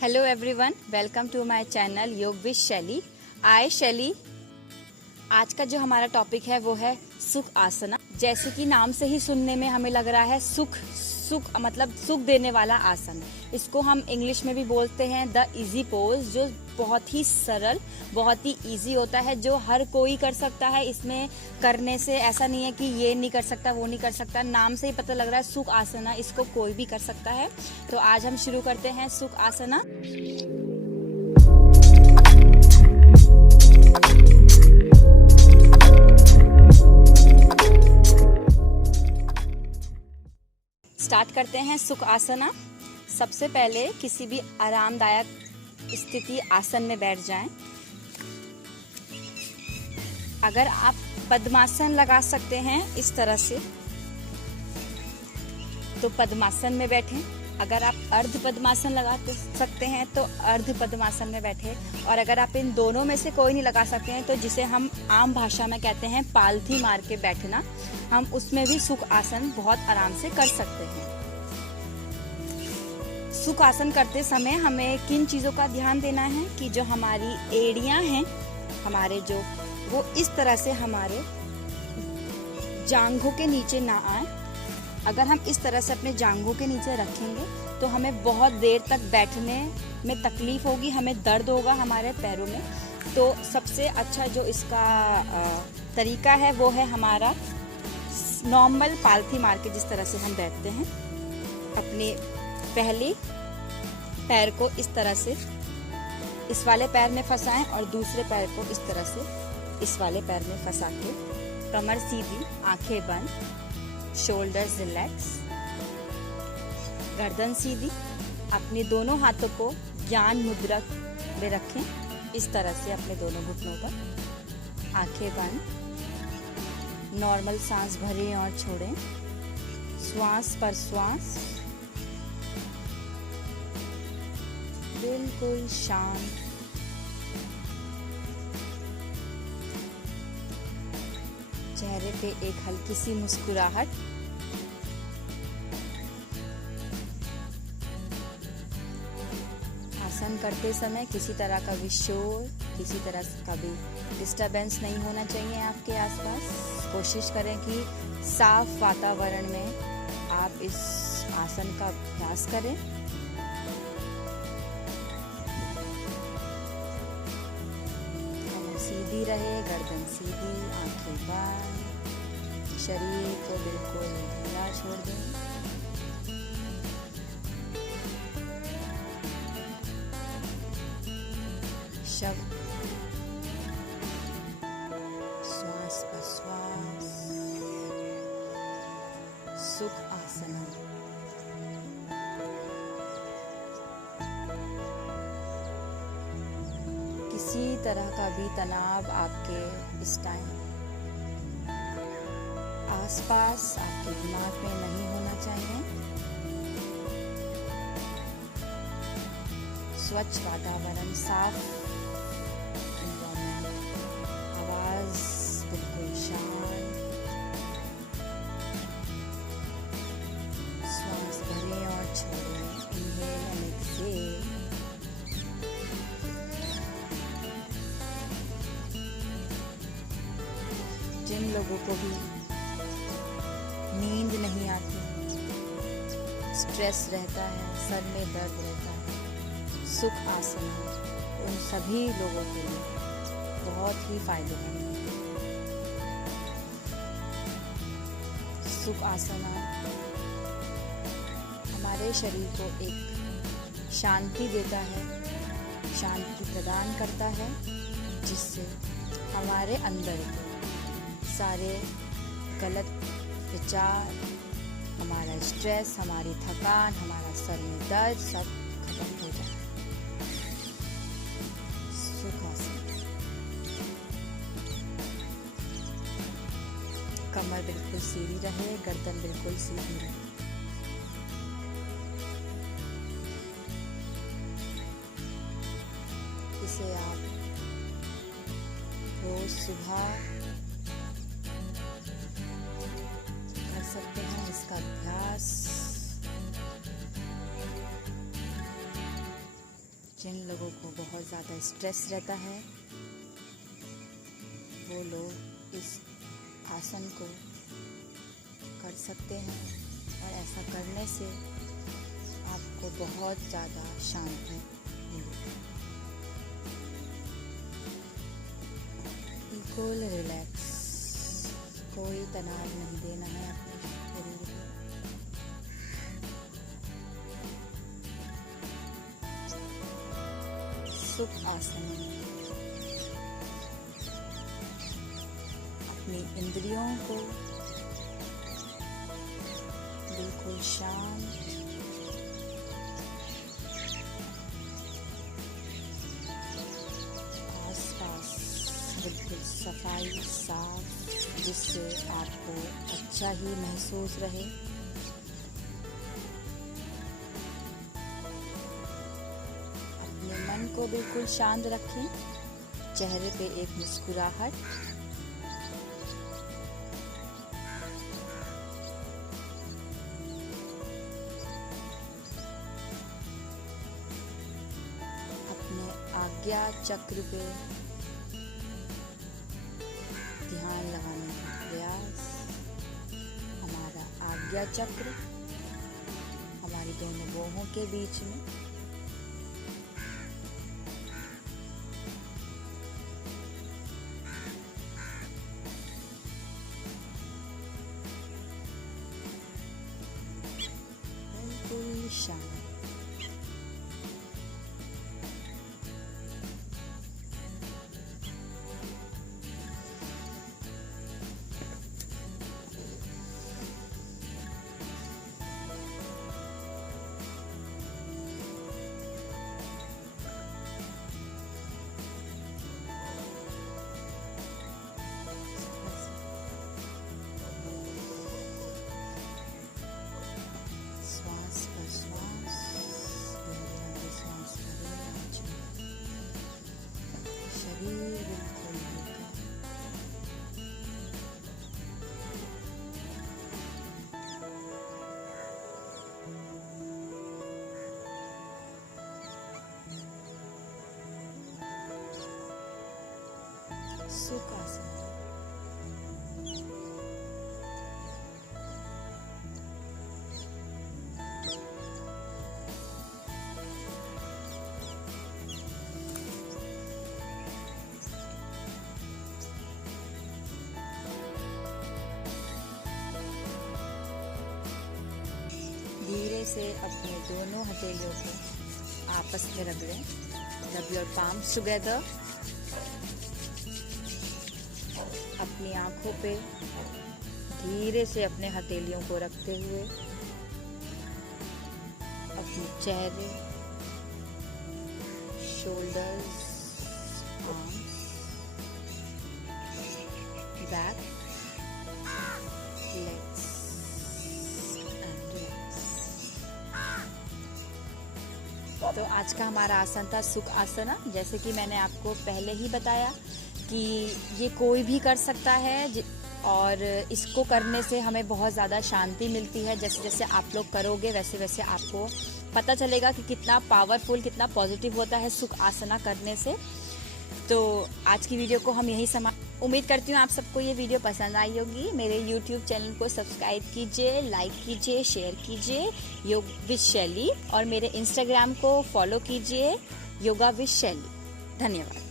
Hello everyone, welcome to my channel yog with Shaily. Shaily. आज का जो हमारा टॉपिक है वो है सुख आसना। जैसे कि नाम से ही सुनने में हमें लग रहा है सुख मतलब सुख देने वाला आसन। इसको हम इंग्लिश में भी बोलते हैं द इजी पोज, जो बहुत ही सरल, बहुत ही इजी होता है, जो हर कोई कर सकता है। इसमें करने से ऐसा नहीं है कि ये नहीं कर सकता, वो नहीं कर सकता। नाम से ही पता लग रहा है सुख आसना, इसको कोई भी कर सकता है। तो आज हम शुरू करते हैं सुख आसना। स्टार्ट करते हैं सुख आसना। सबसे पहले किसी भी आरामदायक स्थिति आसन में बैठ जाएं। अगर आप पद्मासन लगा सकते हैं इस तरह से तो पद्मासन में बैठें। अगर आप अर्ध पद्मासन लगा सकते हैं तो अर्ध पद्मासन में बैठें। और अगर आप इन दोनों में से कोई नहीं लगा सकते हैं तो जिसे हम आम भाषा में कहते हैं पालथी मार के बैठना, हम उसमें भी सुख आसन बहुत आराम से कर सकते हैं। सुख आसन करते समय हमें किन चीजों का ध्यान देना है कि जो हमारी एड़ियां हैं हमारे वो इस तरह से हमारे जांघों के नीचे ना आए। अगर हम इस तरह से अपने जांघों के नीचे रखेंगे तो हमें बहुत देर तक बैठने में तकलीफ होगी, हमें दर्द होगा हमारे पैरों में। तो सबसे अच्छा जो इसका तरीका है वो है हमारा नॉर्मल पालथी मार के जिस तरह से हम बैठते हैं। अपने पहले पैर को इस तरह से इस वाले पैर में फंसाएं और दूसरे पैर को इस तरह से इस वाले पैर में फंसा के कमर सीधी, आंखें बंद, शोल्डर्स रिलैक्स, गर्दन सीधी। अपने दोनों हाथों को ज्ञान मुद्रा में रखें इस तरह से अपने दोनों घुटनों पर, आंखें बंद, नॉर्मल सांस भरें और छोड़ें, श्वास पर श्वास, बिल्कुल शांत। चेहरे पे एक हल्की सी मुस्कुराहट। आसन करते समय किसी तरह का भी शोर, किसी तरह का भी डिस्टरबेंस नहीं होना चाहिए आपके आसपास। कोशिश करें कि साफ वातावरण में आप इस आसन का अभ्यास करें। सीधी रहे, गर्दन सीधी, आंखें बंद, शरीर को बिल्कुल ढीला छोड़ दें। शब्द श्वास पर श्वास, सुख आसना। किसी तरह का भी तनाव आपके इस टाइम आसपास आपके दिमाग में नहीं होना चाहिए। स्वच्छ वातावरण, साफ एनवायरनमेंट, आवाज बिल्कुल शांत, श्वास भरें और छोड़ें, इनहेल एंड एक्सहेल। जिन लोगों को भी नींद नहीं आती, स्ट्रेस रहता है, सर में दर्द रहता है, सुख आसन उन सभी लोगों के लिए बहुत ही फायदेमंद है। सुख आसन हमारे शरीर को एक शांति देता है, शांति प्रदान करता है, जिससे हमारे अंदर सारे गलत विचार, हमारा स्ट्रेस, हमारी थकान, हमारा सर में दर्द सब खत्म हो जाए। सुख आसन। कमर बिल्कुल सीधी रहे, गर्दन बिल्कुल सीधी रहे। इसे आप रोज सुबह सकते हैं, इसका अभ्यास। जिन लोगों को बहुत ज़्यादा स्ट्रेस रहता है वो लोग इस आसन को कर सकते हैं और ऐसा करने से आपको बहुत ज़्यादा शांति मिलेगी। बिल्कुल रिलैक्स, कोई तनाव नहीं देना है अपने शरीर को। सुख आसन में अपनी इंद्रियों को बिल्कुल शांत, आसपास बिल्कुल सफाई साफ, जिससे आपको अच्छा ही महसूस रहे। अपने मन को बिल्कुल शांत रखें, चेहरे पे एक मुस्कुराहट, आज्ञा चक्र पे ध्यान लगाने का प्रयास। हमारा आज्ञा चक्र हमारी दोनों बाहों के बीच में, बिल्कुल शांत। सुख आसन। धीरे से अपने दोनों हथेलियों को आपस में रगड़ें। Rub your palms together. अपनी आंखों पे धीरे से अपने हथेलियों को रखते हुए अपने चेहरे, shoulders, arms, back, legs and relax. तो आज का हमारा आसन था सुख आसना। जैसे कि मैंने आपको पहले ही बताया कि ये कोई भी कर सकता है और इसको करने से हमें बहुत ज़्यादा शांति मिलती है। जैसे जैसे आप लोग करोगे वैसे वैसे आपको पता चलेगा कि कितना पावरफुल, कितना पॉजिटिव होता है सुख आसना करने से। तो आज की वीडियो को हम यही उम्मीद करती हूँ आप सबको ये वीडियो पसंद आई होगी। मेरे YouTube चैनल को सब्सक्राइब कीजिए, लाइक कीजिए, शेयर कीजिए योग विद शैली, और मेरे Instagram को फॉलो कीजिए योगा विद शैली। धन्यवाद।